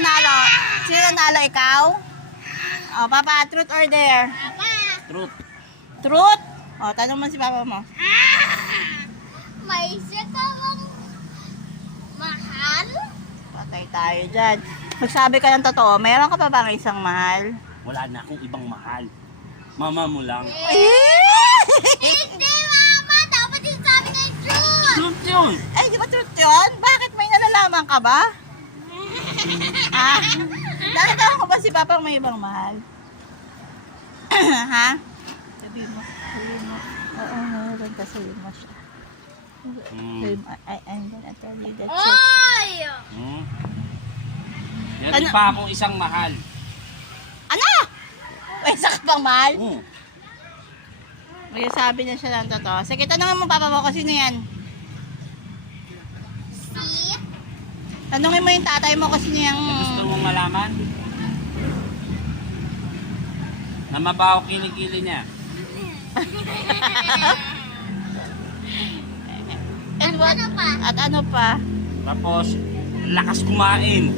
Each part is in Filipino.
nanalo? Sino nanalo, ikaw? O, Papa, truth or dare? Truth. Truth? O, tanong mo si Papa mo. May isa ka bang mahal? Patay tayo dyan. Magsabi ka ng totoo, meron ka pa bang isang mahal? Wala na akong ibang mahal. Mama mo lang. Hindi, Mama! Dapat yung sabi ng truth! Truth yun. Ay, di ba truth yun? Bakit may nalalaman ka ba? Nakita ko ba si Papa may ibang mahal? Ha? Sabi mo. Oo, meron ka, sabi mo siya. I'm gonna tell you the truth. Oy! Meron Ano? pa akong isang mahal. Ano? May isa ka bang mahal? Hmm. May sabi na siya ng totoo. Sige, tanongin mo Papa mo kung sino yan. Si? Tanongin mo yung tatay mo kung sino yung... Gusto mong malaman? Na mabaho kilikili niya. And what? Ano pa? At ano pa? Tapos, lakas kumain.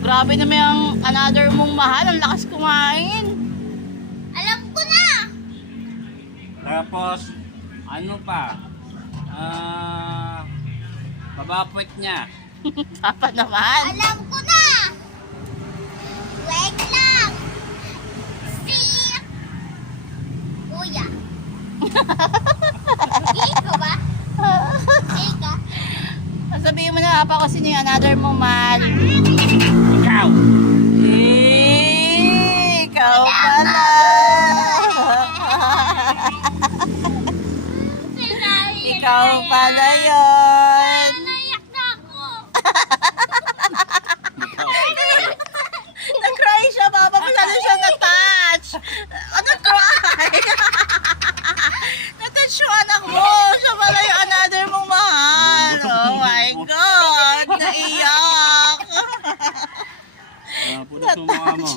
Grabe naman yung another mong mahal. Ang lakas kumain. Alam ko na! Tapos, ano pa? Mabapwet niya. Papa naman. Alam ko na! Wait lang! Si... Kuya. Ikaw ba? Ikaw? Sabihin mo na Papa kung sino yung another mong mahal. Ikaw! Ikaw pala. Ikaw pala yun. Naiyak na ako! Nag-cry siya, Papa. Masyado siya na-touch. Nag-cry. Na-touch yung anak mo. Siya pala yung another mong mahal. Oh my God. Naiyak. Puno mo.